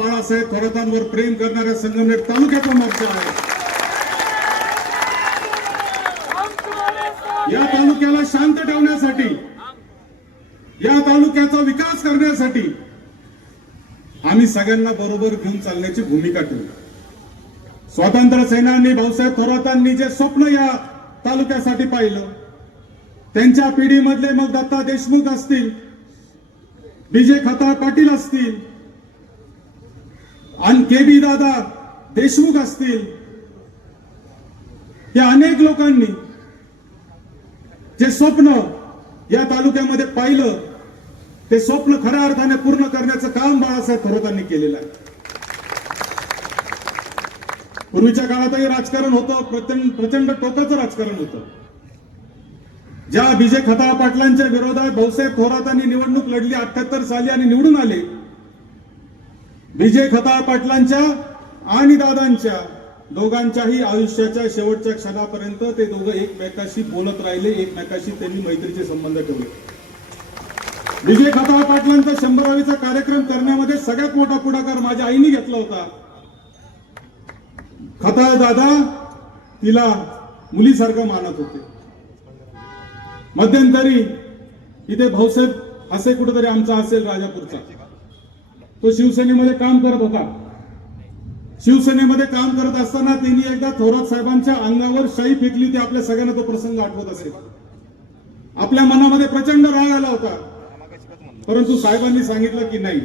बाळासाहेब थोरातांवर प्रेम करणाऱ्या संगमनेर तालुक्याचा मोर्चा आहे. या तालुक्याला शांत ठेवण्यासाठी या तालुक्याचा विकास करण्यासाठी आम्ही सगळ्यांना बरोबर घेऊन चालण्याची भूमिका ठेवली. स्वातंत्र्य सेनानी भाऊसाहेब थोरातांनी जे स्वप्न या तालुक्यासाठी पाहिलं त्यांच्या पिढीमधले मग दत्ता देशमुख असतील विजय खता पाटील असतील आणि के बी दादा देशमुख असतील या अनेक लोकांनी जे स्वप्न या तालुक्यामध्ये पाहिलं ते स्वप्न खऱ्या अर्थाने पूर्ण करण्याचं काम बाळासाहेब थोरातांनी केलेलं आहे. पूर्वीच्या काळातही राजकारण होतं प्रचंड प्रचंड टोकाचं राजकारण होतं. ज्या विजय खताळ पाटलांच्या विरोधात भाऊसाहेब थोरातांनी निवडणूक लढली अठ्याहत्तर साली आणि निवडून आले विजय खताळ पाटलांच्या आणि दादांच्या दोघांच्याही आयुष्याच्या शेवटच्या क्षणापर्यंत ते दोघं एकमेकाशी बोलत राहिले एकमेकाशी त्यांनी मैत्रीचे संबंध ठेवले. विजय खताळ पाटलांचा शंभरावीचा कार्यक्रम करण्यामध्ये सगळ्यात मोठा पुढाकार माझ्या आईने घेतला होता. खताळ दादा तिला मुलीसारखं मानत होते. मध्यंतरी इथे भाऊसाहेब असे कुठेतरी आमचा असेल राजापूरचा. तो शिवसेनेमध्ये काम करत होता. शिवसेनेमध्ये काम करत असताना त्यांनी एकदा थोरात साहेबांच्या अंगावर शाई फेकली होती आपल्या सगळ्यांना तो प्रसंग आठवत असेल. आपल्या मनामध्ये प्रचंड राग आला होता. परंतु साहेबांनी सांगितलं की नाही.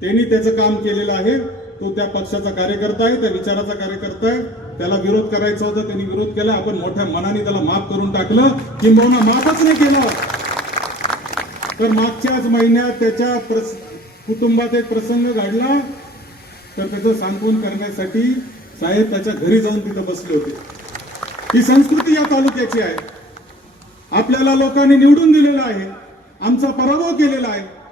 त्यांनी त्याचं काम केलेलं आहे. तो त्या पक्षाचा कार्यकर्ता आहे त्या विचाराचा कार्यकर्ता आहे. त्याला विरोध करायचा होता त्यांनी विरोध केला. आपण मोठ्या मनाने त्याला माफ करून टाकलं. किंबहुना माफच नाही केलं. तर मागच्याच महिन्यात त्याच्या प्रस- कुटुंबात एक प्रसंग घडला तर त्याचं सांत्वन करण्यासाठी साहेब त्याच्या घरी जाऊन तिथं बसले होते. ही संस्कृती या तालुक्याची आहे. आपल्याला लोकांनी निवडून दिलेला आहे. आमचा पराभव केलेला आहे.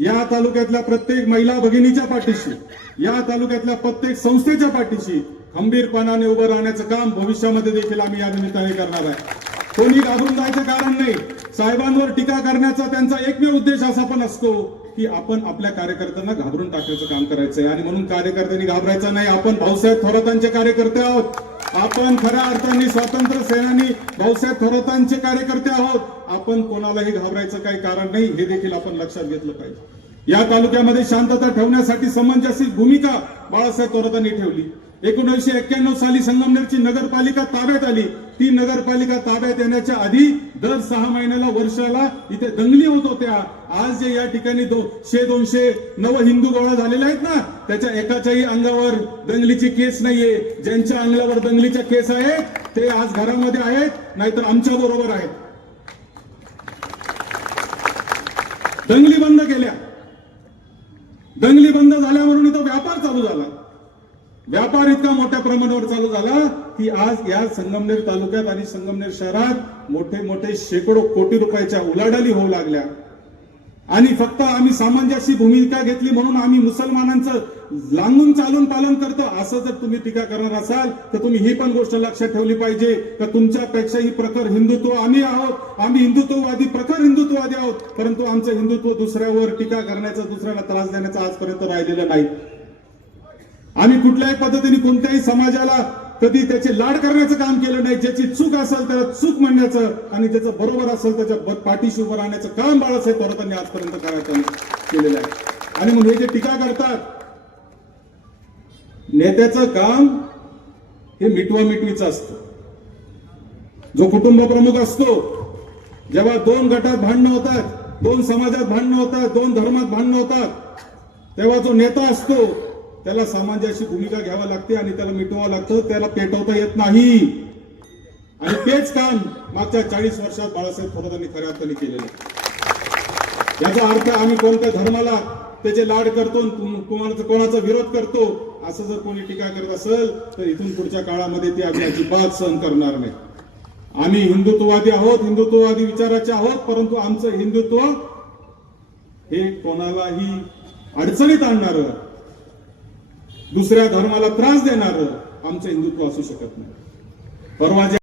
या तालुक्यातल्या प्रत्येक महिला भगिनीच्या पाठीशी या तालुक्यातल्या प्रत्येक संस्थेच्या पाठीशी खंबीरपणाने उभं राहण्याचं काम भविष्यामध्ये देखील आम्ही या निमित्ताने करणार आहे. कोणी घाबरून जायचं कारण नाही. साहेबांवर टीका करण्याचा त्यांचा एकमेव उद्देश असा पण असतो की आपण आपल्या कार्यकर्त्यांना घाबरून टाकण्याचं काम करायचंय. आणि म्हणून कार्यकर्त्यांनी घाबरायचं नाही. आपण भाऊसाहेब थोरातांचे कार्यकर्ते आहोत. आपण खऱ्या अर्थाने स्वातंत्र्य सेनानी भाऊसाहेब थोरातांचे कार्यकर्ते आहोत. आपण कोणालाही घाबरायचं काही कारण नाही हे देखील आपण लक्षात घेतलं पाहिजे. या तालुक्यामध्ये शांतता ठेवण्यासाठी समंजस भूमिका बाळासाहेब थोरातांनी ठेवली. एकोणीसशे एक्क्याण्णव साली संगमनेरची नगरपालिका ताब्यात आली. ती नगरपालिका ताब्यात येण्याच्या आधी दर सहा महिन्याला वर्षाला इथे दंगली होत होत्या. आज जे या ठिकाणी दोनशे दोनशे नव हिंदू गोळा झालेले आहेत ना त्याच्या एकाच्याही अंगावर दंगलीची केस नाहीये. ज्यांच्या अंगावर दंगलीच्या केस आहेत ते आज घरामध्ये आहेत नाहीतर आमच्या बरोबर आहेत. दंगली बंद केल्या. दंगली बंद झाल्यावरून इथं व्यापार चालू झाला. व्यापार इतका मोठ्या प्रमाणावर चालू झाला की आज या संगमनेर तालुक्यात आणि संगमनेर शहरात मोठे मोठे शेकडो कोटी रुपयाच्या उलाढाली होऊ लागल्या. आणि फक्त आम्ही सामंजस्य भूमिका घेतली म्हणून आम्ही मुसलमानांचं लांगून चालून पालन करतो असं जर तुम्ही टीका करणार असाल तर तुम्ही ही पण गोष्ट लक्षात ठेवली पाहिजे का तुमच्यापेक्षा ही प्रखर हिंदुत्व आम्ही आहोत. आम्ही हिंदुत्ववादी प्रखर हिंदुत्ववादी आहोत परंतु आमचं हिंदुत्व दुसऱ्यावर टीका करण्याचा दुसऱ्याला त्रास देण्याचा आजपर्यंत राहिलेलं नाही. आम्ही कुठल्याही पद्धतीने कोणत्याही समाजाला कधी त्याचे लाड करण्याचं काम केलं नाही ज्याची चूक असेल त्याला चूक म्हणण्याचं आणि ज्याचं बरोबर असेल त्याच्या पाठीशी उभं राहण्याचं काम बाळासाहेब थोरातांनी आजपर्यंत करायचं केलेलं आहे. आणि मग हे जे टीका करतात नेत्याचं काम हे मिटवा मिटवीचं असतं. जो कुटुंब प्रमुख असतो जेव्हा दोन गटात भांडणं होतात दोन समाजात भांडणं होतात दोन धर्मात भांडणं होतात तेव्हा जो नेता असतो त्याला समाजाची भूमिका घ्यावी लागते आणि त्याला मिटवावं लागतं त्याला पेटवता येत नाही. आणि तेच काम मागच्या चाळीस वर्षात बाळासाहेब थोरातांनी खऱ्या अर्थाने केलेलं याचा अर्थ आम्ही कोणत्या धर्माला त्याचे लाड करतो कोणाचा कोणाचा विरोध करतो असं जर कोणी टीका करत असेल तर इथून पुढच्या काळामध्ये ते आम्ही अजिबात सहन करणार नाही. आम्ही हिंदुत्ववादी आहोत हिंदुत्ववादी विचाराचे आहोत परंतु आमचं हिंदुत्व हे कोणालाही अडचणीत आणणार दुसऱ्या धर्माला त्रास देणार आमचं हिंदुत्व असू शकत नाही. परवा